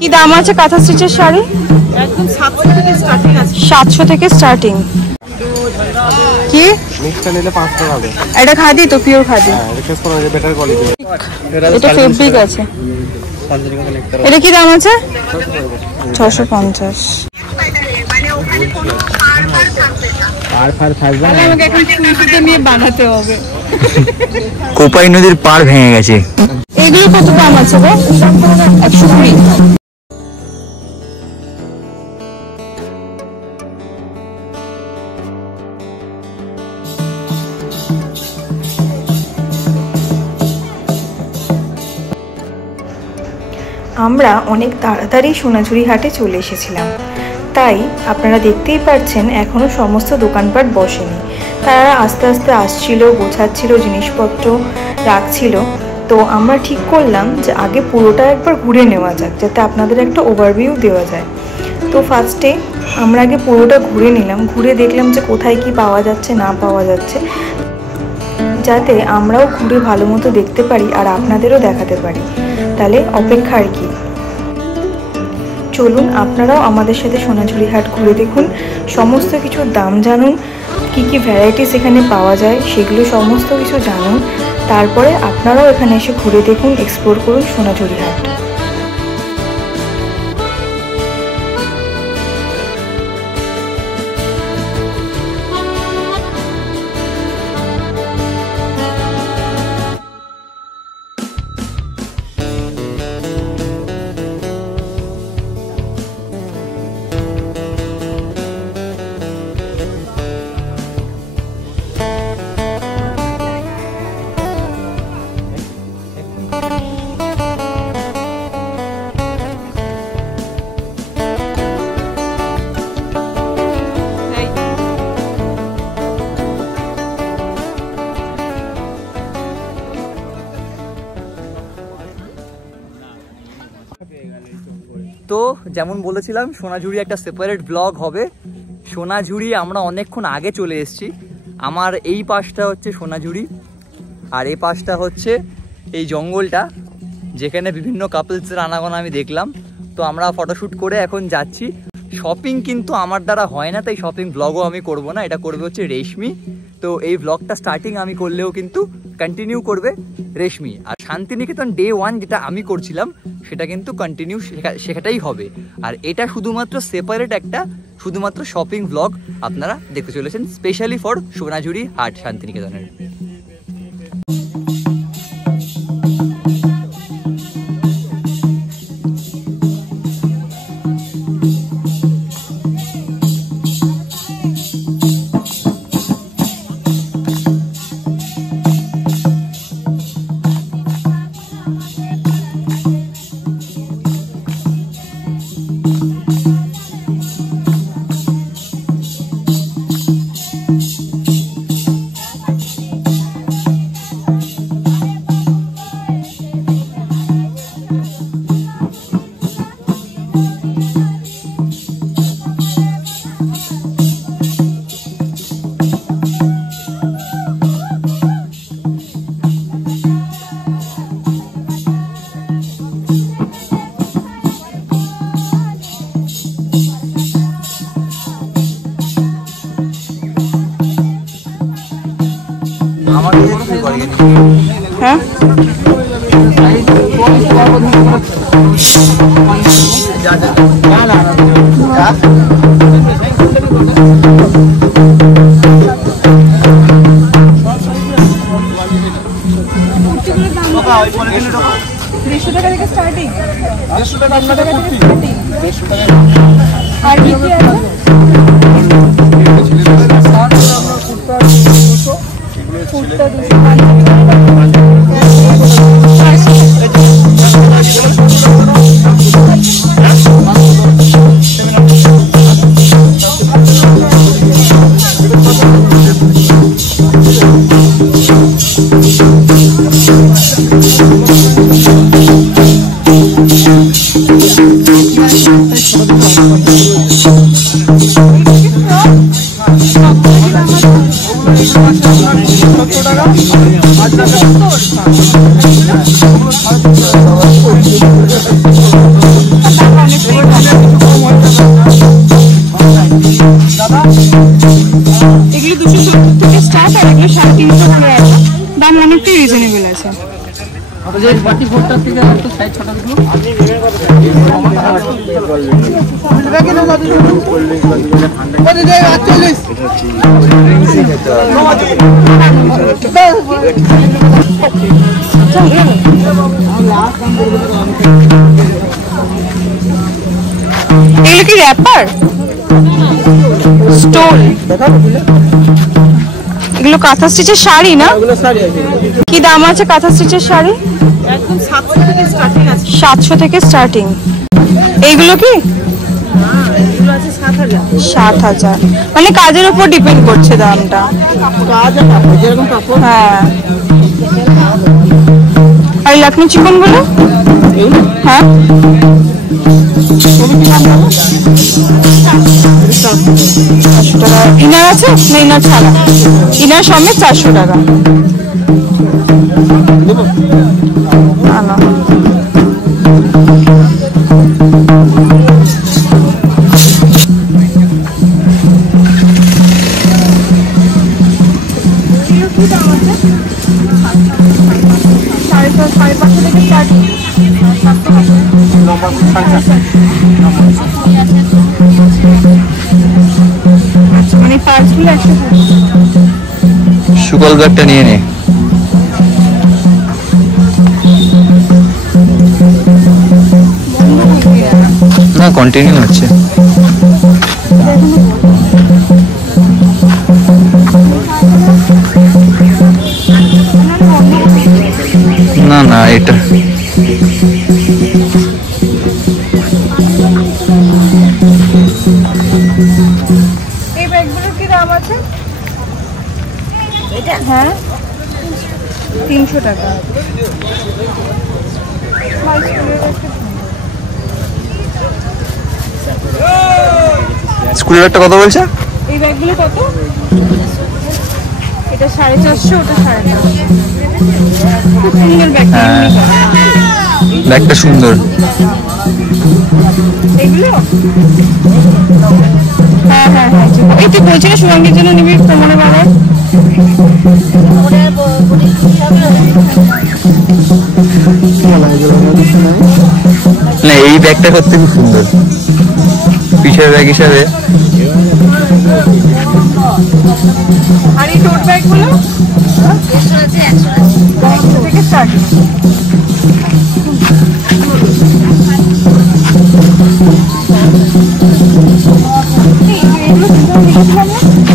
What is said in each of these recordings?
কি দাম আছে কাঁথা স্টিচের শাড়ি? একদম 700 থেকে স্টার্টিং আছে। 700 থেকে স্টার্টিং। কি মিক্সটা নিলে 500 টাকা হবে। এটা খাদি তো, পিওর খাদি। হ্যাঁ, এটা কেস করা বেটার কোয়ালিটি। এটা ফেব্রিক আছে। এটা কি দাম আছে? 650। মানে ওখানে কোনো পার থাকবে না। আমাকে এখন সুইচটা নিয়ে বানাতে হবে। কোপাই নদীর পাড় ভেঙে গেছে। এগুলো কত দাম আছে গো? 120। আমরা অনেক তাড়াতাড়ি সোনাঝুরি হাটে চলে এসেছিলাম, তাই আপনারা দেখতেই পাচ্ছেন এখনও সমস্ত দোকানপাট বসেনি। তারা আস্তে আস্তে আসছিল, গোছাচ্ছিল, জিনিসপত্র রাখছিল। তো আমরা ঠিক করলাম যে আগে পুরোটা একবার ঘুরে নেওয়া যাক, যাতে আপনাদের একটা ওভারভিউ দেওয়া যায়। তো ফার্স্টে আমরা আগে পুরোটা ঘুরে নিলাম, ঘুরে দেখলাম যে কোথায় কি পাওয়া যাচ্ছে না পাওয়া যাচ্ছে, যাতে আমরাও ঘুরে ভালো মতো দেখতে পারি আর আপনাদেরও দেখাতে পারি। তাহলে অপেক্ষা আর কি, চলুন আপনারাও আমাদের সাথে সোনাঝুরি হাট ঘুরে দেখুন, সমস্ত কিছুর দাম জানুন, কি কি ভ্যারাইটিস এখানে পাওয়া যায় সেগুলো সমস্ত কিছু জানুন। তারপরে আপনারাও এখানে এসে ঘুরে দেখুন, এক্সপ্লোর করুন সোনাঝুরি হাট। তো যেমন বলেছিলাম, সোনাঝুরি একটা সেপারেট ব্লগ হবে। সোনাঝুরি আমরা অনেকক্ষণ আগে চলে এসেছি। আমার এই পাশটা হচ্ছে সোনাঝুরি, আর এই পাশটা হচ্ছে এই জঙ্গলটা, যেখানে বিভিন্ন কাপলসের আনাগোনা আমি দেখলাম। তো আমরা ফটোশ্যুট করে এখন যাচ্ছি। শপিং কিন্তু আমার দ্বারা হয় না, তাই শপিং ব্লগও আমি করব না, এটা করবে হচ্ছে রেশমি। তো এই ব্লগটা স্টার্টিং আমি করলেও কিন্তু কন্টিনিউ করবে রেশমি। আর শান্তিনিকেতন ডে 1 যেটা আমি করছিলাম সেটা কিন্তু কন্টিনিউ শেখাটাই হবে। আর এটা শুধুমাত্র সেপারেট একটা শুধুমাত্র শপিং ব্লগ আপনারা দেখতে চলেছেন, স্পেশালি ফর সোনাঝুরি হাট শান্তিনিকেতনের। হ্যাঁ, এগুলো কি র্যাপার স্টোল? এগুলো কাঁথা স্টিচের শাড়ি না? কি দাম আছে কাঁথা স্টিচের শাড়ি? একদম 700 থেকে স্টার্টিং আছে। 700 থেকে স্টার্টিং। এইগুলো কি? এগুলো আছে 7000। 7000, মানে কাজের উপর ডিপেন্ড করছে দামটা। কাজ আর কাপড়, যেরকম কাপড়। হ্যাঁ। আর লখনৌ চিকন গুলো? হ্যাঁ। 400 টাকা। ইনার আছে না? ইনার ছাড়া? ইনার সমেত 400 টাকা। না না, মানে পার্সগুলো 100। সুকল ব্যাগটা নিয়ে নে। না, কন্টিনিউ হচ্ছে। না না, এটা এই ব্যাগগুলোর কি দাম আছে? এটা হ্যাঁ 300 টাকা। স্কুলের একটা কথা বলছে। এই ব্যাগগুলো কত? এটা 450, ওটা 450। খুব সুন্দর ব্যাগটা। ব্যাগটা সুন্দর। এগুলো হ্যাঁ হ্যাঁ হ্যাঁ, এই তুই বলছি না সুরঙ্গের জন্য নিবি কোমরে বাবার। না, এই ব্যাগটা করতে খুব সুন্দর পিছের ব্যাগ হিসাবে। আর এই টোট ব্যাগগুলো 100 থেকে স্টার্ট।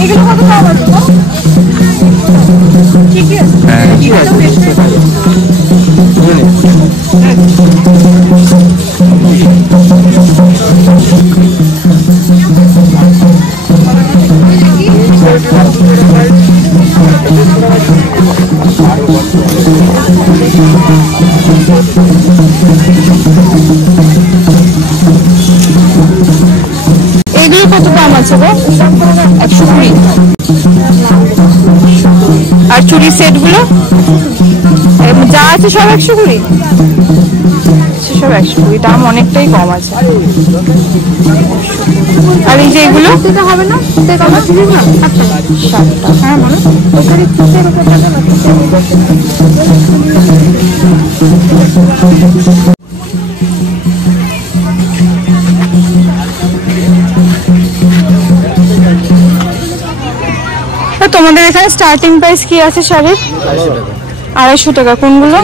এগুলো কত দাম আছে? ঠিকই আছে। হ্যাঁ, ঠিক আছে। এগুলো কত দাম আছে গো? 120। আর চুড়ি সেট গুলো যা আছে সব 120? সব 120, দাম অনেকটাই কম আছে। আর এই যে এগুলো হবে না? 7টা। হ্যাঁ বলো। তোমাদের এখানে স্টার্টিং প্রাইস কি আছে শাড়ির? 250 টাকা। কোনগুলো?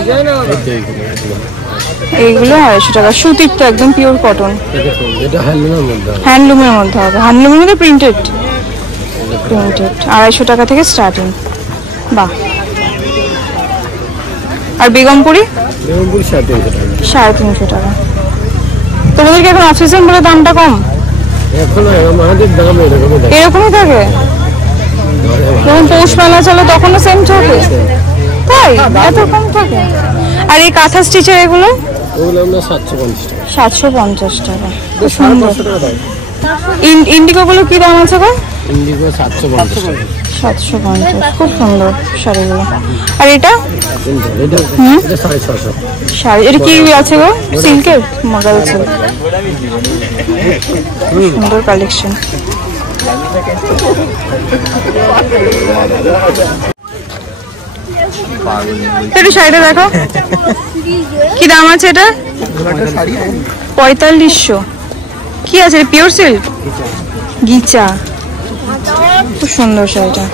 এইগুলো 250 টাকা। সুতির তো একদম পিওর কটন। হ্যান্ডলুমের মধ্যে হবে। হ্যান্ডলুমের মধ্যে প্রিন্টেড 250 টাকা থেকে স্টার্টিং। বাহ। আর বেগমপুরি? 350 টাকা। তোমাদের কি এখন অফ সিজন বলে দামটা কম? এরকমই থাকে? যখন পৌষ মেলা চলে তখনও সেম থাকে? তাই এত কম থাকে? আর এই কাঁথা স্টিচের এগুলো? 750 টাকা। খুব সুন্দর। ইন্ডিগো গুলো কি দাম আছে গো? 750। খুব সুন্দর শাড়িগুলো। আর এটা? শাড়ি এটা কি আছে গো? সিল্কের? Model silk. সুন্দর কালেকশন। একটু শাড়িটা দেখো। কি দাম আছে এটা? 4500। কি আছে? পিওর সিল্ক গিচা, খুব সুন্দর শাড়িটা।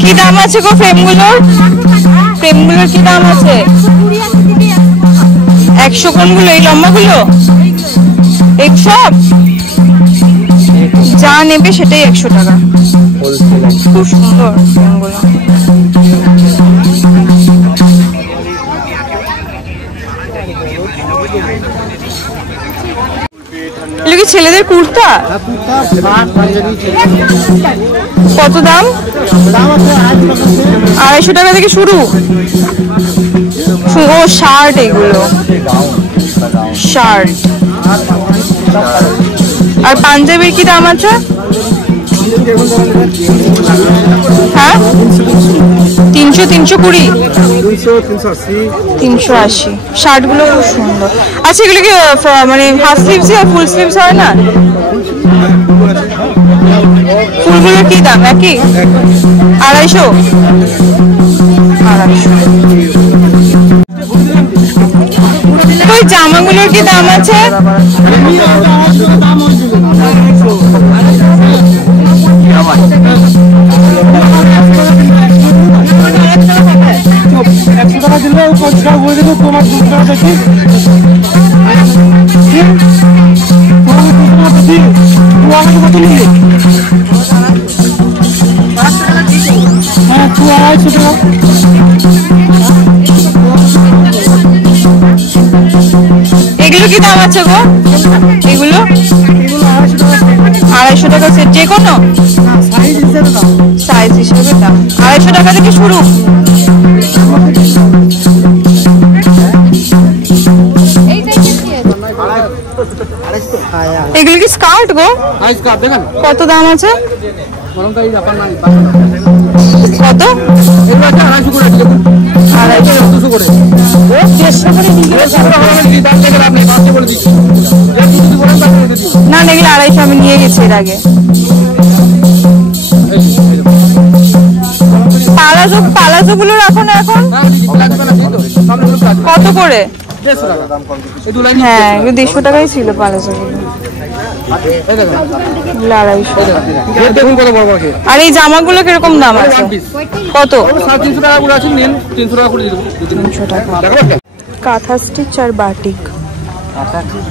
কি দাম আছে গো ফ্রেমগুলোর? ফ্রেমগুলোর কি দাম আছে? 100 কোনগুলো? এই লম্বাগুলো? এই সব যা নেবে সেটাই 100 টাকা। খুব সুন্দর ফ্রেমগুলো। এগুলো কি ছেলেদের কুর্তা? কত দাম? 250 টাকা থেকে শুরু। ও শার্ট, এগুলো শার্ট। আর পাঞ্জাবির কি দাম আছে? হ্যাঁ 300, 320, 380। শার্টগুলো খুব সুন্দর। আচ্ছা এগুলো কি মানে হাফ স্লিভস আর ফুল স্লিভস হয় না? ফুলগুলোর কি দাম? একই 250? 250। ওই জামাগুলোর কি দাম আছে? এগুলো কি দাম আছে গো? এগুলো 250 টাকা সেট। যে কোনো সাইজ হিসেবে দাম 250 টাকা থেকে শুরু। এগুলো কি স্কার্ট গো? কত দাম আছে? কত? 250 না, এগুলো 250 আমি নিয়ে গেছি এর আগে। পালাজো গুলো রাখো না এখন? কত করে? হ্যাঁ 150 টাকাই ছিল পালাজো গুলো। 250। আর এই জামাগুলো কিরকম দাম আছে? কত? 300 টাকা। কাঁথা স্টিচ আর বাটিক।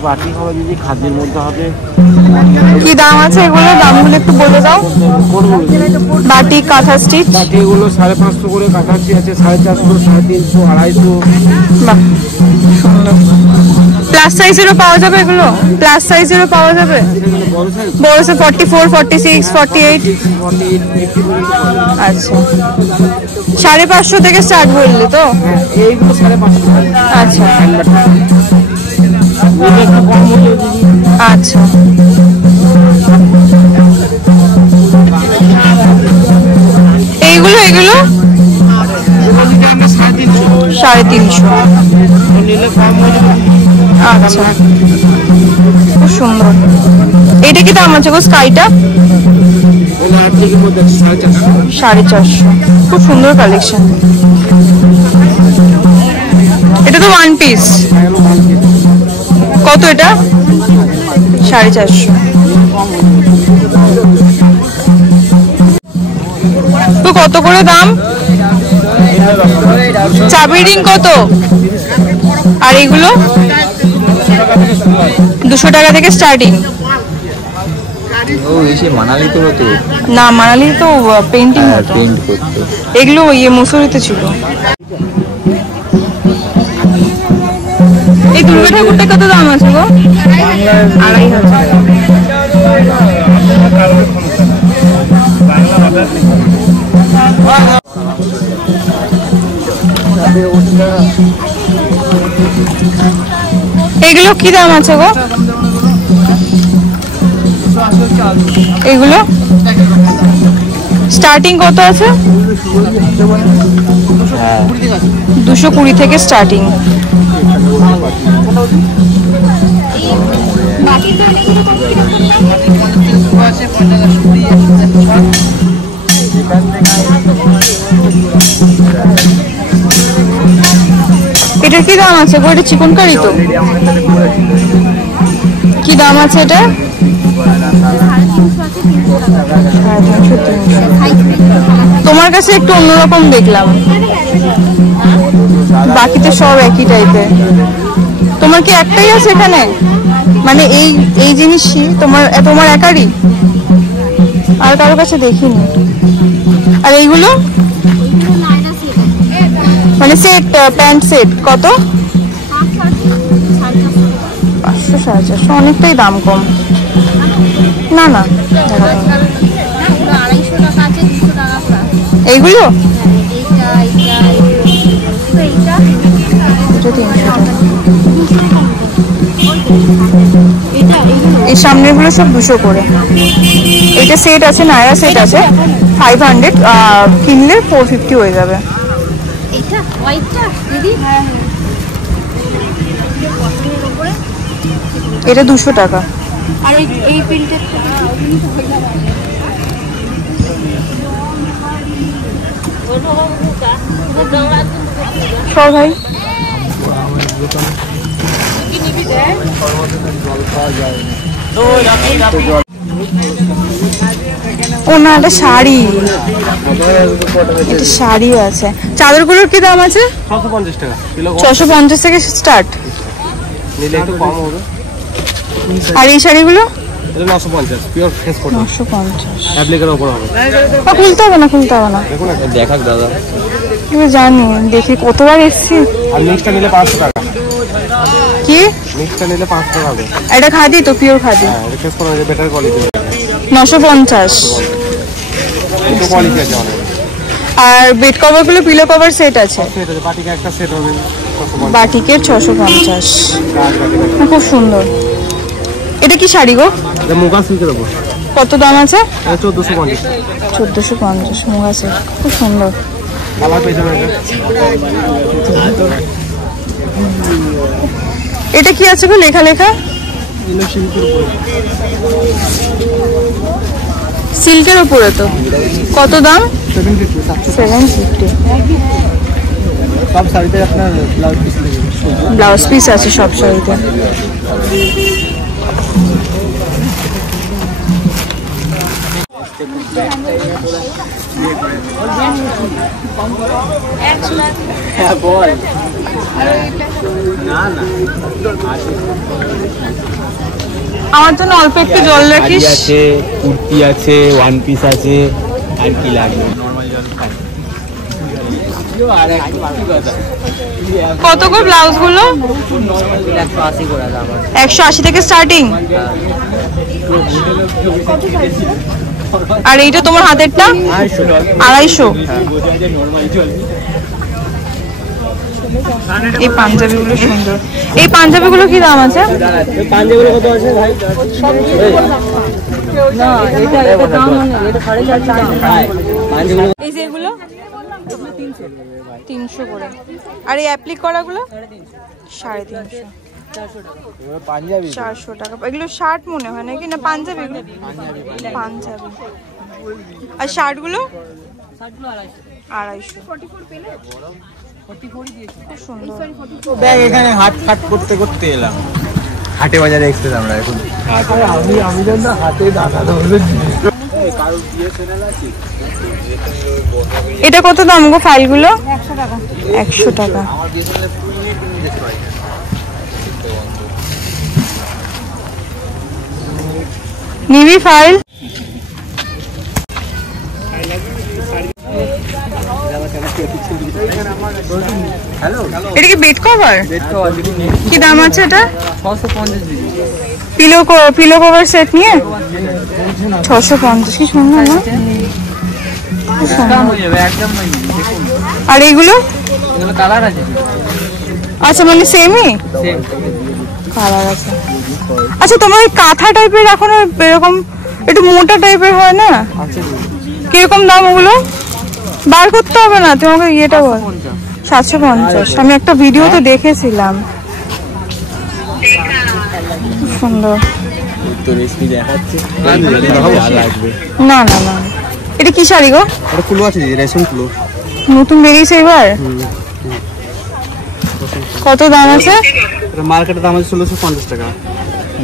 বাটি হবে যদি খাদ্যের মধ্যে হবে। কি দাম আছে এগুলো? দামগুলো একটু বলে দাও। বাটিক, কাঁথা স্টিচ। বাটি এগুলো 550 করে, কাঁথা স্টিচ আছে 450, 350, 250। বাহ সুন্দর। প্লাস সাইজেরও পাওয়া যাবে এগুলো? প্লাস সাইজেরও পাওয়া যাবে? বড় সাইজ 44, 46, 48। আচ্ছা 550 থেকে স্টার্ট বললে তো? এইগুলো 550। আচ্ছা আচ্ছা। এইগুলো 350। আচ্ছা খুব সুন্দর। এটা কি দাম আছে গো স্কাইটা? 450। খুব সুন্দর কালেকশন। এটা তো ওয়ান পিস। কত এটা? 450। তো কত করে দাম? চাবি রিং কত? আর এগুলো 200 টাকা থেকে স্টার্টিং। মানালি তো হতো না, মানালি তো পেন্টিং হতো। পেন্ট করতো। এগুলো মুসুরিতে ছিল। এই দুর্গা ঠাকুরটা কত দাম আছে গো? 2,500। এগুলো কি দাম আছে গো? এগুলো স্টার্টিং কত আছে? 220 থেকে স্টার্টিং। এটা কি দাম আছে গো? এটা চিকন কারি তো, কি দাম আছে এটা? তোমার কাছে একটু অন্যরকম দেখলাম, বাকিতে সব একই টাইপের। তোমার কি একটাই আছে এখানে, মানে এই এই জিনিসই তোমার তোমার একারই, আর কারোর কাছে দেখিনি? আর এইগুলো মানে সেট, প্যান্ট সেট কত? 500 450, অনেকটাই দাম কম। না না এইগুলো এই সামনের গুলো সব 200 করে। এটা সেট আছে, নায়রা সেট আছে 500, কিনলে 450 হয়ে যাবে। এটা 200 টাকা। আর এই প্রিন্টের সব ভাই ও না, এটা শাড়ি, এটা শাড়ি আছে। চাদরগুলোর কি দাম আছে? 650 টাকা। 650 থেকে স্টার্ট। নিলে একটু কম হবে। আর এই শাড়িগুলো? এটা 950, পিওর ফেস কটন। 950 অ্যাপ্লিকের উপর হবে। খুলতে হবে না, খুলতে হবে না। দেখুন একটা দেখাক দাদা। আমি জানি, দেখি কতবার এসছি। আর মিক্সটা নিলে 500 টাকা। কি মিক্সটা নিলে 500 টাকা হবে। এটা খাদি তো, পিওর খাদি। হ্যাঁ, এটা ফেস কটন, বেটার কোয়ালিটি। 950। একটু কোয়ালিটি আছে অনেক। আর বেড কভার গুলো, পিলো কভার সেট আছে। সেট আছে, বাটিকে একটা সেট হবে 650। বাটিকের 650, খুব সুন্দর। এটা কি শাড়ি গো? এটা মুগা সিল্কের উপর। কত দাম আছে? এটা 1450। 1450 মুগা সেট, খুব সুন্দর। কালার পেয়ে যাবেন এটা। এটা কি আছে গো লেখা লেখা? এটা সিল্কের উপর। সিল্কের উপরে তো। কত দাম? 750। 750। সব শাড়িতে আপনার ব্লাউজ পিস থাকে। ব্লাউজ পিস আছে সব শাড়িতে। আমার জন্য অল্প একটু জল রাখিস। আছে, কুর্তি আছে, ওয়ান পিস আছে, আর কি লাগবে? কত করে ব্লাউজ গুলো? 180 থেকে স্টার্টিং। আর এইটা তোমার হাতেরটা 250। এই পাঞ্জাবিগুলো সুন্দর। এই পাঞ্জাবিগুলো কি দাম আছে? পাঞ্জাবির কত আছে ভাই? না এটা দাম এটা 450। এই যে এগুলো 300 করে। আর এই অ্যাপ্লিক করাগুলো 350। পাঞ্জাবি 400 টাকা। এগুলো শার্ট মনে হয় নাকি, না পাঞ্জাবি? পাঞ্জাবি। আর শার্টগুলো 250। খুব সুন্দর। দেখ এখানে হাট ফাট করতে করতে এলাম। হাটে বাজারে এক্সপ্রেস আমরা এখন। আমি জানি না হাতে দাদা ধরবে। এটা কত দাম গো ফাইলগুলো? 100 টাকা। নিবি ফাইল? এটা কি বেড কভার? কি দাম আছে এটা? 650। পিলো কভার সেট নিয়ে 650। কি সুন্দর না? আর এইগুলো? আচ্ছা মানে সেমই কালার আছে। আচ্ছা তোমার ওই কাঁথা টাইপের এখন এরকম একটু মোটা টাইপের হয় না, কিরকম দাম ওগুলো? বার করতে হবে না, তোমাকে ইয়েটা বল। 750। আমি একটা ভিডিও তো দেখেছিলাম, সুন্দর। তো রেসিপি দেখাচ্ছে লাগবে। না না না, এটা কি শাড়ি গো? এটা কুলো আছে দিদি, রেশম কুলো। নতুন বেরিয়েছে এবার? কত দাম আছে? এটা মার্কেটের দাম আছে 1650 টাকা।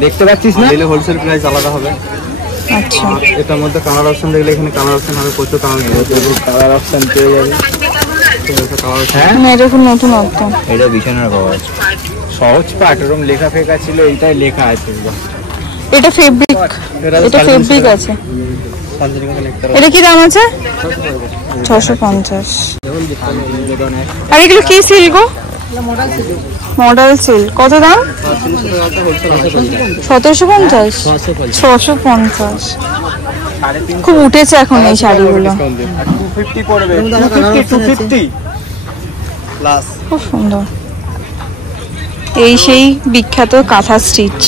দেখতে পাচ্ছিস না? দিলে হোলসেল প্রাইস আলাদা হবে। আচ্ছা, এটার মধ্যে কালার অপশন দেখলে এখানে কালার অপশন হবে, প্রচুর কালার অপশন পেয়ে যাবে। হ্যাঁ না এটা খুব নতুন অর্থ। এটা বিছানার কভার, সহজ পাট, ওরকম লেখা ফেকা ছিল, এইটাই লেখা আছে। এটা ফেব্রিক, এটা ফেব্রিক আছে। এটা কি দাম আছে? 650। আর এগুলো কি সিল্ক? Model silk. কত দাম? 1750। 650। খুব উঠেছে এখন এই শাড়িগুলো, 250 পড়বে, 250 প্লাস। খুব সুন্দর। এই সেই বিখ্যাত কাঁথা স্টিচ।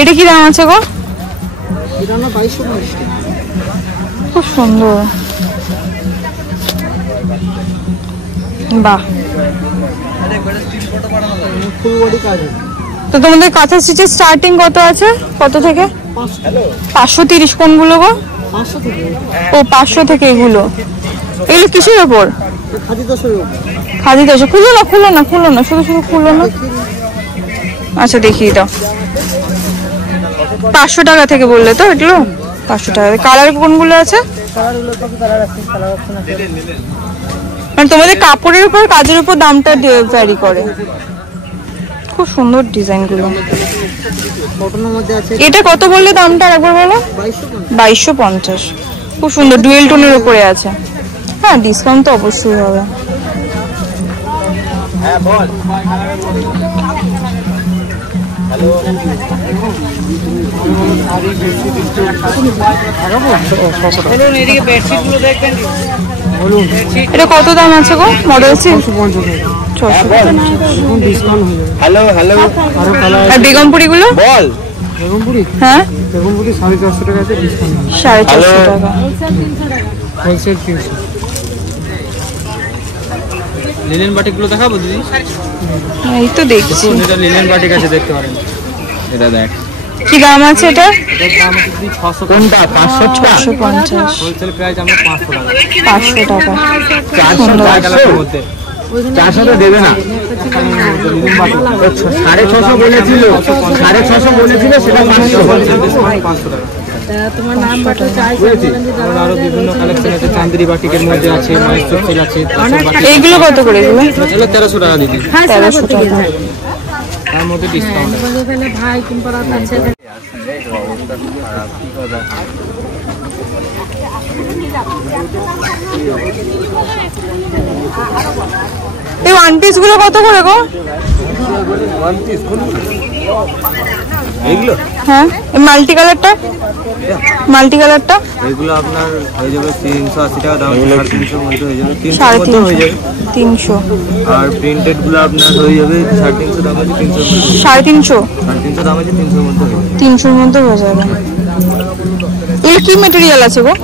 এটা কি দাম আছে গো? খুব সুন্দর, বাহ। তো তোমাদের কাঁথা স্টিচের স্টার্টিং কত আছে? কত থেকে? 530। কোনগুলো গো? 500 থেকে। ও 500 থেকে। এগুলো এগুলো কিসের ওপর? খাদি 10। খুলো না খুলো না খুলো না, শুধু শুধু খুলো না। আচ্ছা দেখিয়ে দাও। 500 টাকা থেকে বললে তো এগুলো? 500 টাকা। কালার কোনগুলো আছে? মানে তোমাদের কাপড়ের উপর, কাজের উপর দামটা ভ্যারি করে। খুব সুন্দর ডিজাইনগুলো। এটা কত বললে দামটা একবার বলো? 2250। খুব সুন্দর, ডুয়েল টোনের উপরে আছে। হ্যাঁ ডিসকাউন্ট তো অবশ্যই হবে। হ্যাঁ বল। এটা কত দাম আছে গো? Model silk. Hello hello. আর বেগমপুরি গুলো? বল। বেগমপুরি, হ্যাঁ বেগমপুরি 450 টাকা আছে, ডিসকাউন্ট 450 টাকা। হোলসেল 300। লিনেন বাটিকগুলো দেখাবো দিদি? এই তো দেখছি। এটা লিনেন বাটিক আছে, দেখতে পারেন। এটা দেখ কি দাম আছে এটা? এটার দাম আছে দিদি 600। কোনটা? 650। হোলসেল প্রাইস আমরা 500 টাকা। 500 টাকা। 400 টাকার মধ্যে 400 তো দেবে না। 650 বলেছিল, 650 বলেছিল, সেটা 500 টাকা। তোমার নাম্বারটা চাই। আরো বিভিন্ন কালেকশন আছে, চান্দেরি বাটিকের মধ্যে আছে, মাইস্ট্রো সিল আছে। এইগুলো কত করে? এগুলো 1300 টাকা দিদি। 1300 টাকা। তার মধ্যে ডিসকাউন্ট আছে। এখানে ভাই কুম্পারাত আছে। এই ওয়ান পিস গুলো কত করে গো? এইগুলো হ্যাঁ এই মাল্টি কালারটা, মাল্টি কালারটা এগুলো আপনার হয়ে যাবে 380 টাকা দাম, 350 মধ্যে হয়ে যাবে, 300 মধ্যে হয়ে যাবে। 300। আর প্রিন্টেড গুলো আপনার হয়ে যাবে 350 দাম আছে, 300 350। 350 দাম আছে, 300 মধ্যে হয়ে যাবে। 300 এর মধ্যে হয়ে যাবে। এগুলো কি ম্যাটেরিয়াল আছে গো?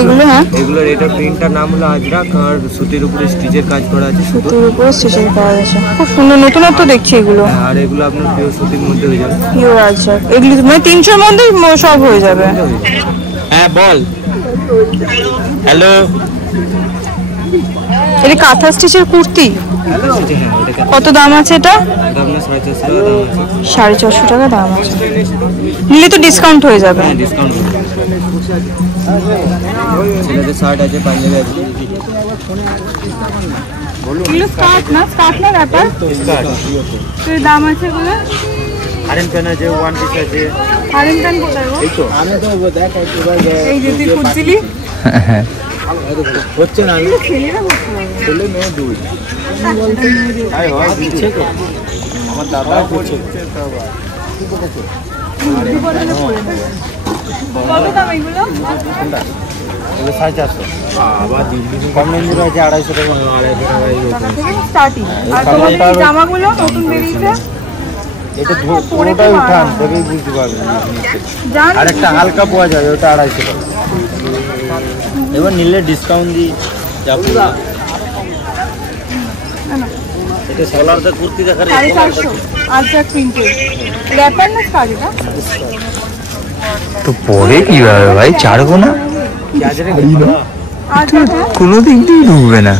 এগুলো হ্যাঁ এগুলোর এটা প্রিন্টার নাম হলো আজরাক, আর সুতির উপরে স্টিচের কাজ করা আছে। সুতির উপরে স্টিচিং করা আছে। খুব সুন্দর, নতুনত্ব দেখছি এগুলো। আর এগুলো আপনার পিওর সুতির মধ্যে হয়ে যাবে। পিওর আছে এগুলো, মানে 300 এর মধ্যে সব হয়ে যাবে। হ্যাঁ বল। হ্যালো। এটা কাঁথা স্টিচের কুর্তি। কত দাম আছে এটা? এটা আপনার 450 টাকা দাম আছে। 450 টাকা দাম আছে। নিলে তো ডিসকাউন্ট হয়ে যাবে। ডিসকাউন্ট ছেলেদের শার্ট আছে, পাঞ্জাবি আছে। এগুলো স্কার্ট না? স্কার্ট না ব্যাপার? তো এর দাম আছে এগুলো? আরেন প্যান আছে, ওয়ান পিস আছে। আরেন প্যান কোথায় গো? এই তো আমি তো দেখ একবার এই যে তুই খুঁজছিলি। হচ্ছে না, আমি ছেলেরা বসে আছে। ছেলে মেয়ে দুই। আই হয় দিচ্ছে তো আমার দাদা করছে। কত দাম এগুলো? এগুলো 450। আবার দিল্লি কম রেঞ্জের আছে 250 টাকা, 250 টাকা টাকা থেকে স্টার্টিং। আর তোমাদের এই জামাগুলো নতুন বেরিয়েছে? এটা পুরোটাই উঠান তবেই বুঝতে পারবেন। আর একটা হালকা পাওয়া যাবে, ওটা 250 টাকা। এবার নিলে ডিসকাউন্ট দিই যা পুরো। 450 আচ্ছা প্রিন্টেড র্যাপার না স্কার্ট এটা তো পরে কি হবে ভাই, ছাড়বো না, আচ্ছা কোনো দিক দিয়ে ঢুকবে না।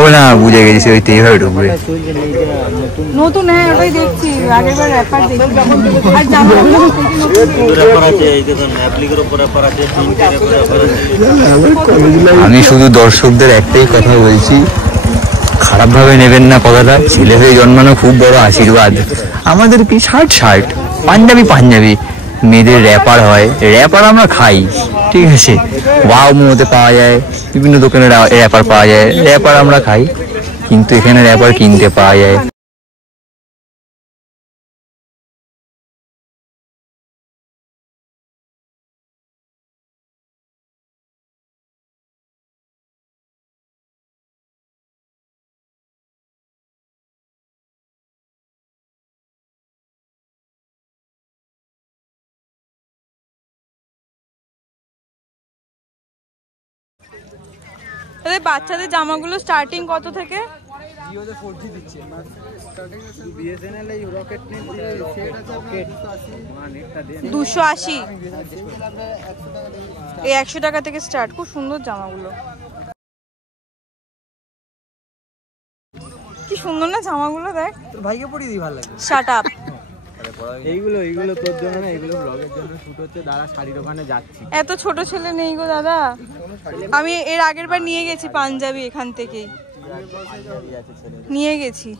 ও না, বুঝে গেছি, ওই তো এইভাবে ঢুকবে। নতুন, হ্যাঁ ওটাই দেখছি, আগেরবার র্যাপার দেখছি আর জামাগুলো আমি শুধু দর্শকদের একটাই কথা বলছি, খারাপ ভাবে নেবেন না কথাটা। ছেলে হয়ে জন্মানো খুব বড় আশীর্বাদ। আমাদের কি শার্ট শার্ট, পাঞ্জাবি পাঞ্জাবি, মেয়েদের র্যাপার হয়, র্যাপার আমরা খাই, ঠিক আছে। ওয়াও মোমোতে পাওয়া যায়, বিভিন্ন দোকানে র্যাপার পাওয়া যায়, র্যাপার আমরা খাই, কিন্তু এখানে র্যাপার কিনতে পাওয়া যায়। বাচ্চাদের জামাগুলো স্টার্টিং কত থেকে? 280, এই 100 টাকা থেকে স্টার্ট। খুব সুন্দর জামাগুলো, কি সুন্দর না জামাগুলো, দেখ। তোর ভাইকে পরিয়ে দিই, ভালো লাগে। Shut up. এইগুলো তোর জন্য না, এগুলো ব্লগের জন্য শুট হচ্ছে। দাঁড়া, শাড়ির ওখানে যাচ্ছি। এত ছোট ছেলে নেই গো দাদা, আমি এর আগের বার নিয়ে গেছি পাঞ্জাবি, এখান থেকেই নিয়ে গেছি।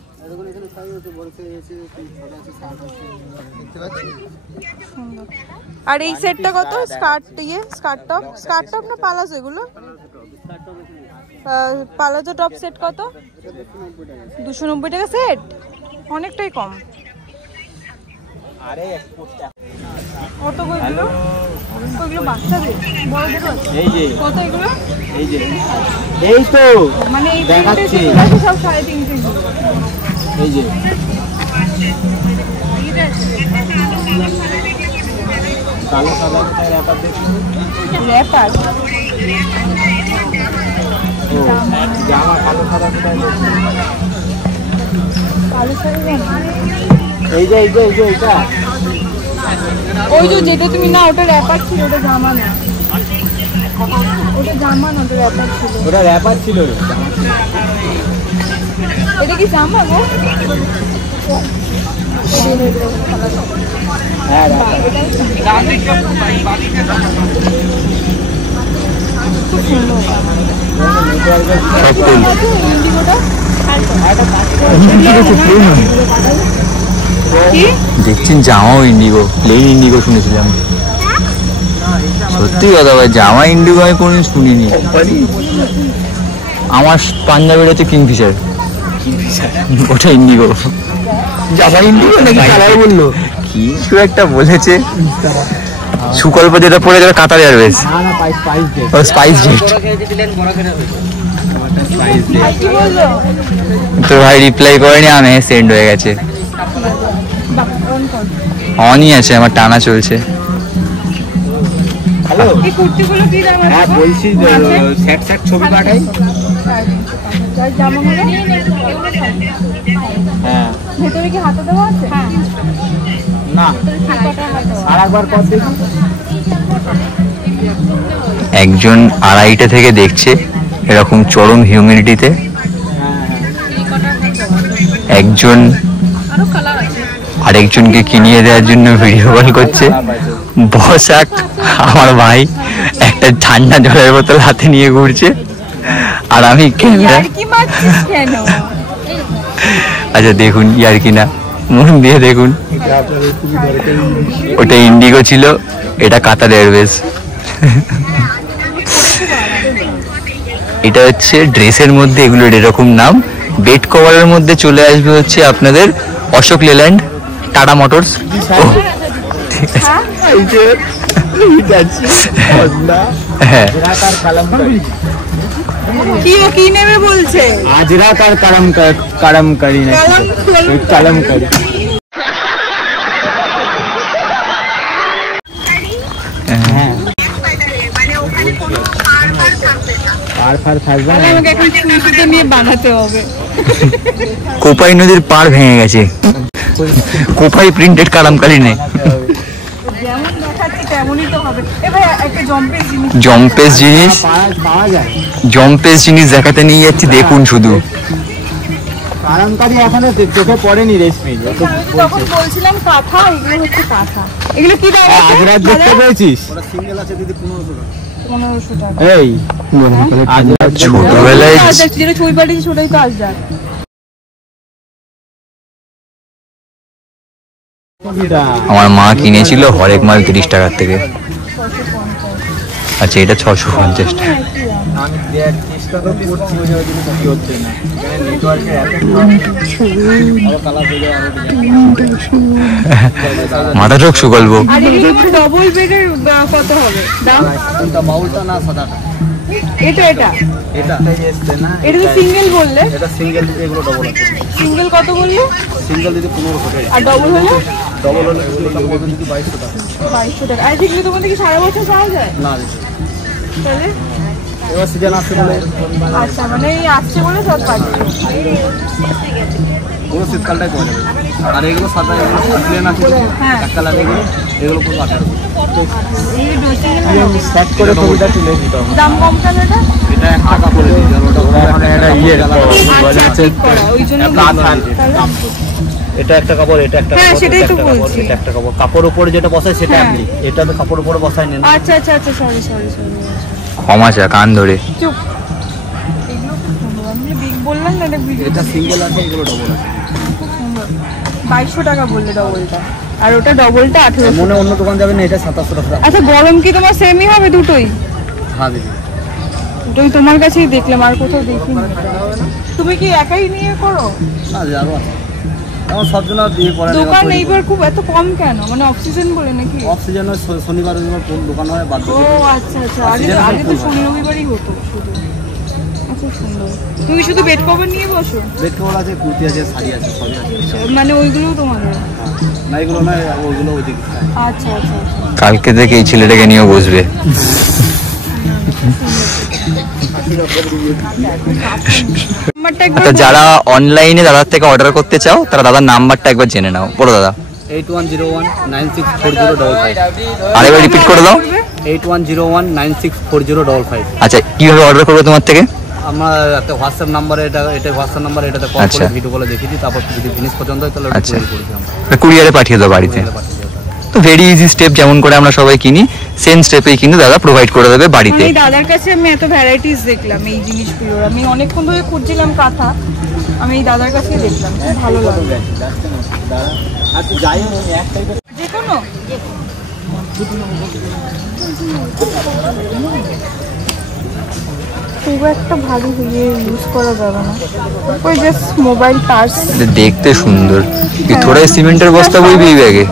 আর এই সেটটা কত? স্কার্ট টপ না পালাজো? এগুলো পালাজো টপ সেট কত? 290 টাকা সেট, অনেকটাই কম। কত কইগুলো? ওইগুলো বাচ্চাদের, বড়দেরও আছে। এই যে কত এগুলো? এই যে এই তো মানে এই দেখাচ্ছি, সব 350। এই যে কালো সাদা র্যাপার দেখুন, র্যাপার জামা কালো সাদা কোথায় দেখুন? কালো শাড়ি, এই যে এইটা ওই যে যেটা তুমি না, ওটা র্যাপার ছিল, ওটা জামা না, ওটা জামা না, ওটা র্যাপার ছিল। ওটা র্যাপার ছিল। এটা কি জামা গো? হ্যাঁ, দেখছেন জামাও ইন্ডিগো, প্লেন ইন্ডিগো শুনেছিলাম। সত্যি কথা ভাই, জামা ইন্ডিগো আমি কোনোদিন শুনিনি। আমার পাঞ্জাবির হচ্ছে কিংফিশার, ওটা ইন্ডিগো। জামা ইন্ডিগো নাকি কালার বললো, কিছু একটা বলেছে। সুকল্প যেটা পড়ে গেল কাতার এয়ারওয়েজ, ও স্পাইস জেট। তো ভাই রিপ্লাই করেনি, আমি সেন্ড হয়ে গেছে। অনই আছে, আমার টানা চলছে। হ্যালো, এই কুর্তিগুলো কি দাম? হ্যাঁ বলছি, স্যাট ছবি পাঠাই। জামাগুলো হ্যাঁ, ভেতরে কি হাতে দেওয়া আছে? হ্যাঁ, না আর একবার কর দেখি। একজন আড়াইটা থেকে দেখছে এরকম চরম হিউমিডিটিতে, একজন আরেকজনকে কিনিয়ে দেওয়ার জন্য ভিডিও কল করছে। বসাক আমার ভাই একটা ঠান্ডা জলের বোতল হাতে নিয়ে ঘুরছে, আর আমি ক্যামেরা। কি মারছিস কেন? আচ্ছা দেখুন, ইয়ার কিনা মন দিয়ে দেখুন, ওটা ইন্ডিগো ছিল, এটা কাতার এয়ারওয়েজ। এটা হচ্ছে ড্রেসের মধ্যে এগুলোর এরকম নাম। বেড কভারের মধ্যে চলে আসবে হচ্ছে আপনাদের অশোক লেল্যান্ড, টাটা মোটরস। হ্যাঁ, কি নেবে বলছে? আজরাত আর কালামকারি না, কালামকারি। পার ফার থাকবে তাহলে আমাকে এখন সুইচটা নিয়ে বানাতে হবে। কোপাই নদীর পাড় ভেঙে গেছে, কোপাই প্রিন্টেড কালামকারি নেই। যেমন দেখাচ্ছে তেমনই তো হবে। এবার একটা জম্পের জিনিস, জম্পেস জিনিস, পাওয়া যায়। জম্পেস জিনিস দেখাতে নিয়ে যাচ্ছি, দেখুন শুধু। কালামকারি এখনো চোখে পড়েনি রেশমি। আমি তো তখন বলছিলাম কাঁথা, এগুলো হচ্ছে কাঁথা। এগুলো কি দাম? আজরাত দেখতে পেয়েছিস? 1500 টাকা। এই আজরাত ছোটবেলায় যেটা ছবি পাঠিয়েছি সেটাই তো আসবে। আমার মা কিনেছিল হরেক মাল 30 টাকার থেকে। আচ্ছা, এটা 650 টাকা। আমি দেওয়ার চেষ্টা তো করছি, ওই জিনিস কি হচ্ছে না। নেটওয়ার্কের এত কালার হয়ে যায়, মাথা চোখ সুগল্প। আর এগুলো ডবল বেডের কত হবে দাম? কোনটা বাউলটা না সাদাটা? এটা এটা এটা এসছে না, এটা তো সিঙ্গেল বললে। এটা সিঙ্গেল দিতে এগুলো ডবল আছে। সিঙ্গেল কত বললে? সিঙ্গেল দিতে 1500 টাকা, আর ডবল হলে ডবল হলে এগুলো দাম কত দিতে 2200 টাকা। 2200 টাকা। আর যেগুলো তোমাদের কি সারা বছর পাওয়া যায়? না তাহলে এবার সিজন আসছে বলে আচ্ছা, মানে এই আসছে বলে সব পাচ্ছি। পুরো শীতকালটাই পাওয়া যাবে। আর এগুলো সাদা, এগুলো প্লেন আছে হ্যাঁ। এক কালার, এগুলো পুরো 1800। এই ড্রেসিং সেট করে ছবিটা তুলে দিতে হবে। দাম কম কেন এটা? এটা একটা কাপড়ে দিয়ে দেবো, ওটা এখন একটা ইয়ে আচ্ছা, ঠিক করা, ওই জন্য এটা একটা কাপড়, এটা একটা হ্যাঁ, কাপড়, সেটাই এটা তো একটা কাপড়, বলছি। এটা একটা কাপড়। কাপড় উপরে যেটা বসায় সেটা হ্যাঁ। আপনি, এটা তো কাপড় উপরে বসায় নেন। আচ্ছা আচ্ছা আচ্ছা, সরি। ক্ষমাচা কান ধরে। চুপ। এগুলো খুব সুন্দর। আমি বিগ বললাম না, এটা বিগ। এটা সিঙ্গেল আছে, এগুলো ডবল আছে। খুব সুন্দর। 2200 টাকা বললে ডবলটা, আর ওটা ডবলটা 1800। মনে অন্য দোকান যাবে না, এটা 2700 টাকা। আচ্ছা, গরম কি তোমার সেমই হবে দুটোই? হ্যাঁ দিদি, দুটোই তোমার কাছেই দেখলাম, আর কোথাও দেখিনি। তুমি কি একাই নিয়ে করো? না আরো আছে, আমার সব জন্য দিয়ে পরে দোকান এইবার খুব এত কম কেন? মানে অফ সিজন বলে নাকি? অফ সিজন শনিবার রবিবার কোন দোকান হয় বাদ ও আচ্ছা আচ্ছা, আগে তো শনি রবিবারই হতো শুধু। আচ্ছা, সুন্দর। তুমি শুধু বেড কভার নিয়ে বসো? বেড কভার আছে, কুর্তি আছে, শাড়ি আছে, সবই আছে। মানে ওইগুলোও তোমাদের? না এগুলো না, ওইগুলো ওই দিকে। আচ্ছা আচ্ছা আচ্ছা। কালকে থেকে এই ছেলেটাকে নিয়েও বসবে। নাম্বারটা একবার আচ্ছা, যারা অনলাইনে দাদার থেকে অর্ডার করতে চাও তারা দাদার নাম্বারটা একবার জেনে নাও। বলো দাদা। 8101964055। আরেকবার রিপিট করে দাও। 8101964055। আচ্ছা, কিভাবে অর্ডার করবে তোমার থেকে? আমার হোয়াটসঅ্যাপ নাম্বারে, এটা হোয়াটসঅ্যাপ নাম্বার, এটাতে কল আচ্ছা। করে ভিডিও কলে দেখিয়ে দিই, তারপর যদি জিনিস পছন্দ হয় তাহলে ওটা আচ্ছা। কুরিয়ার করে দিই আমরা। কুরিয়ারে পাঠিয়ে দাও বাড়িতে। তো ভেরি ইজি স্টেপ, যেমন করে আমরা সবাই কিনি সেম স্টেপেই কিন্তু দাদা প্রোভাইড করে দেবে বাড়িতে। এই দাদার কাছে আমি এত ভ্যারাইটিস দেখলাম এই জিনিসগুলোর। আমি অনেকক্ষণ ধরে খুঁজছিলাম কাঁথা, আমি এই দাদার কাছেই দেখলাম, খুব ভালো লাগলো। আচ্ছা যাই হোক, একটাই যে কোনো খুব একটা ভারী হয়ে ইউজ করা যাবে না, ওই জাস্ট মোবাইল পার্স। এটা দেখতে সুন্দর, তুই থোড়া সিমেন্টের বস্তা বইবি এই ব্যাগে?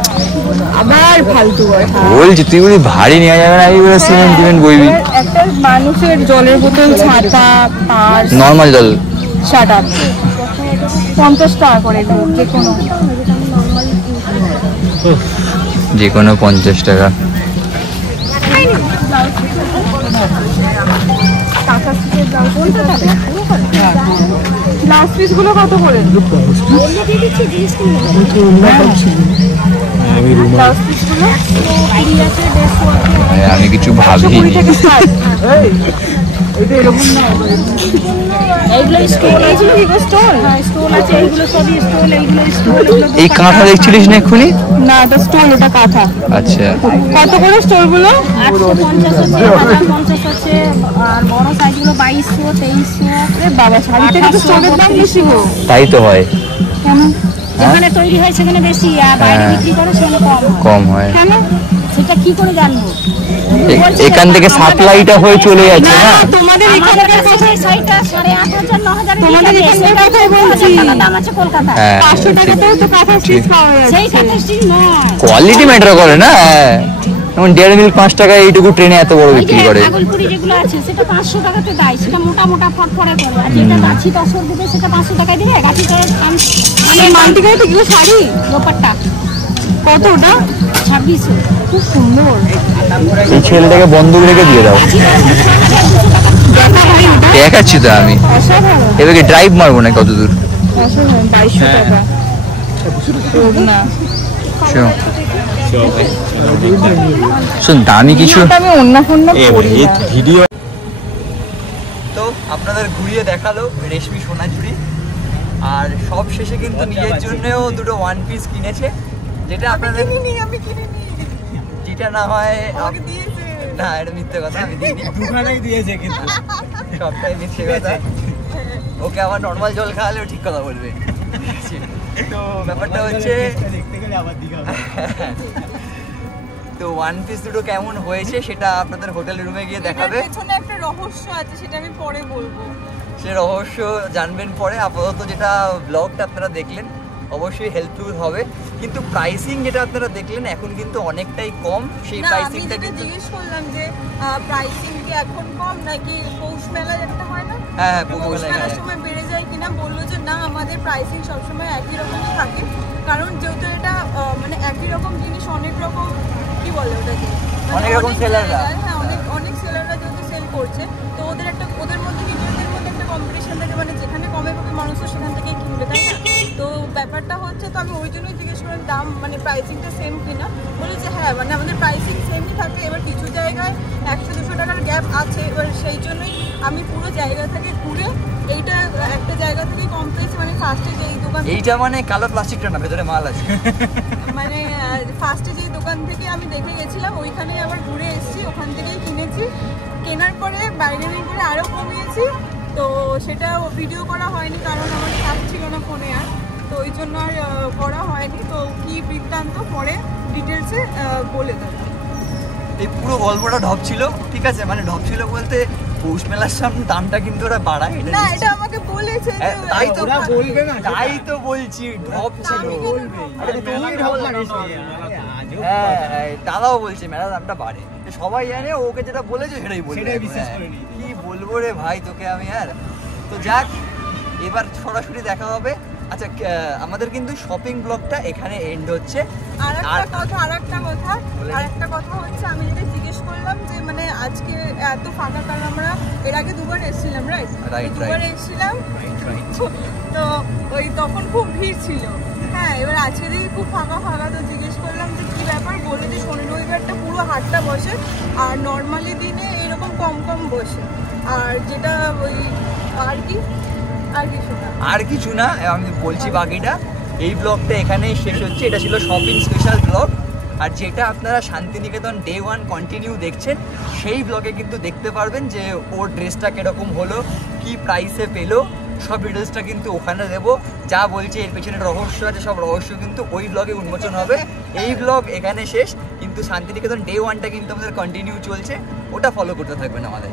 আবার ফালতু কথা বলছি, তুই বলি ভারী নেওয়া যাবে না, এইগুলো সিমেন্ট টিমেন্ট বইবি। একটা মানুষের জলের বোতল, ছাতা, পার্স, নর্মাল জল শাট আপ, 50 টাকা করে এগুলো, যে কোনো। যে কোনো 50 টাকা। ব্লাউজ পিসগুলো কত করে? ব্লাউজ পিসগুলো আমি কিছু ভাবি। 20 থেকে start। এইগুলো স্টোন আছে, এগুলো স্টোন, হ্যাঁ স্টোন আছে, এইগুলো সবই স্টোন, এইগুলো স্টোন। এই কাঁথা দেখছিলিস না এক্ষুনি? না, এটা স্টোল, ওটা কাঁথা। আচ্ছা, কত করে স্টোলগুলো? 850 আছে, 50 আছে, আর বড় সাইজগুলো 2200, 2300। এ বাবা, শাড়ি থেকে তো স্টোলের দাম বেশি গো। তাই তো হয়, কেন? যেখানে তৈরি হয় সেখানে বেশি, আর বাইরে বিক্রি করে সেখানে কম হয়। কম হয়। কেন? সেটা কি করে জানবো? এখান থেকে সাপ্লাইটা হয়ে চলে যাচ্ছে না। তোমাদের আমাদের এখানকার কাছে সেই শাড়িটা 8500, 9000 তোমাদের এখানকার কথাই বলছি। দাম আছে কলকাতায়। হ্যাঁ, 500 টাকাতেও তো কাঁথা স্টিচ পাওয়া সেই যাচ্ছে। কাঁথা স্টিচ নয়। কোয়ালিটি ম্যাটার করে না। যেমন ডেয়ারি মিল্ক 5 টাকা, এইটুকু ট্রেনে এত বড় ওই যে বিক্রি করে। ভাগলপুরি যেগুলো আছে সেটা 500 টাকাতে দেয়, সেটা মোটা মোটা ফটফড়ে করে। আর যেটা গাছি তসর দিবে সেটা 500 টাকায় দিবে। গাছি তো মানে মাল্টিকায় তো এগুলো শাড়ি দোপাট্টা কত ওটা? 2600। খুব সুন্দর। এই ছেলেটাকে বন্ধক রেখে দিয়ে দাও। গাছি তো 200 টাকা। দেখাচ্ছি তো আমি, এবারে ড্রাইভ মারবো না কত দূর। 2200 টাকা। না শোন দামি কিছু আমি অন্য করি না। ভিডিও তো আপনাদের ঘুরিয়ে দেখালো রেশমি সোনাঝুরি, আর সব শেষে কিন্তু নিজের জন্যও দুটো ওয়ান পিস কিনেছে, যেটা আপনাদের যেটা না হয় না, এটা মিথ্যে কথা, আমি দিইনি, দুখানাই দিয়েছে কিন্তু সবটাই মিথ্যে কথা। ওকে আবার নর্মাল জল খাওয়ালেও ঠিক কথা বলবে। তো ব্যাপারটা হচ্ছে দেখতে গেলে আবার দিঘা। তো ওয়ান পিস দুটো কেমন হয়েছে সেটা আপনাদের হোটেল রুমে গিয়ে দেখাবে। পেছনে একটা রহস্য আছে, সেটা আমি পরে বলবো। সে রহস্য জানবেন পরে। আপাতত যেটা ব্লগটা আপনারা দেখলেন অবশ্যই হেল্পফুল হবে, কিন্তু প্রাইসিং যেটা আপনারা দেখলেন এখন কিন্তু অনেকটাই কম। সেই না, আমি প্রাইসিংটা যেটা কিন্তু জিজ্ঞেস করলাম যে প্রাইসিং কি এখন কম নাকি পৌষ মেলা যেটা হয় না, হ্যাঁ হ্যাঁ পৌষ মেলার সময় বেড়ে যায় কিনা, বললো যে না আমাদের প্রাইসিং সবসময় একই রকমই থাকে, কারণ যেহেতু এটা মানে একই রকম জিনিস অনেক রকম কি বলে ওটাকে, মানে অনেক রকম সেলাররা, হ্যাঁ অনেক সেলাররা যেহেতু সেল করছে, তো ওদের মধ্যে নিজেদের মধ্যে একটা কম্পিটিশন থাকে, মানে যেখানে কমে পাবে মানুষ তো সেখান থেকেই কিনবে, তাই না? তো ব্যাপারটা হচ্ছে, তো আমি ওই জন্যই জিজ্ঞেস করলাম দাম মানে প্রাইসিংটা সেম কিনা, বলে যে হ্যাঁ মানে আমাদের প্রাইসিং সেমই থাকে, এবার কিছু জায়গায় 100-200 টাকার গ্যাপ আছে, এবার সেই জন্যই আমি পুরো জায়গা থেকে ঘুরে এইটা একটা জায়গা থেকে কম পেয়েছি, মানে ফার্স্টে যেই দোকান এইটা মানে কালো প্লাস্টিকটা না, ভেতরে মাল আছে, মানে ফার্স্টে যেই দোকান থেকে আমি দেখে গেছিলাম ওইখানেই আবার ঘুরে এসেছি, ওখান থেকেই কিনেছি, কেনার পরে বার্গেনিং করে আরও কমিয়েছি, তো সেটা ভিডিও করা হয়নি কারণ আমার কাজ ছিল না ফোনে আর, তো ওই জন্য আর করা হয়নি, তো কি বৃত্তান্ত পরে ডিটেলসে বলে দেবো। এই পুরো গল্পটা ঢপ ছিল, ঠিক আছে, মানে ঢপ ছিল বলতে পৌষ মেলার সামনে দামটা কিন্তু ওরা বাড়ায়, এটা না এটা আমাকে বলেছে যে তাই তো ওরা বলবে না, তাই তো বলছি ঢপ ছিল, আরে তুমি ঢপ মারিস হ্যাঁ দাদাও বলছে মেলার দামটা বাড়ে, সবাই জানে, ওকে যেটা বলেছে সেটাই বলবে, সেটাই বিশ্বাস করে নি। কি বলবো রে ভাই তোকে আমি আর। তো যাক, এবার সরাসরি দেখা হবে। আচ্ছা আমাদের কিন্তু শপিং ব্লগটা এখানে এন্ড হচ্ছে। আর একটা কথা হচ্ছে, আমি যেটা জিজ্ঞেস করলাম যে মানে আজকে এত ফাঁকা, কারণ আমরা এর আগে দুবার এসেছিলাম, রাইট, দুবার এসেছিলাম, তো ওই তখন খুব ভিড় ছিল, হ্যাঁ, এবার আজকে দেখি খুব ফাঁকা, তো জিজ্ঞেস করলাম যে কি ব্যাপার, বলে যে শনি রবিবারটা পুরো হাটটা বসে, আর নর্মালি দিনে এরকম কম বসে, আর যেটা ওই আর কিছু না, আমি বলছি বাকিটা। এই ব্লগটা এখানেই শেষ হচ্ছে, এটা ছিল শপিং স্পেশাল ব্লগ, আর যেটা আপনারা শান্তিনিকেতন ডে 1 কন্টিনিউ দেখছেন সেই ব্লগে কিন্তু দেখতে পারবেন যে ওর ড্রেসটা কীরকম হলো, কি প্রাইসে পেলো, সব ডিটেলসটা কিন্তু ওখানে দেবো। যা বলছি এর পেছনে রহস্য আছে, সব রহস্য কিন্তু ওই ব্লগে উন্মোচন হবে। এই ব্লগ এখানে শেষ, কিন্তু শান্তিনিকেতন ডে 1টা কিন্তু আমাদের কন্টিনিউ চলছে, ওটা ফলো করতে থাকবেন আমাদের।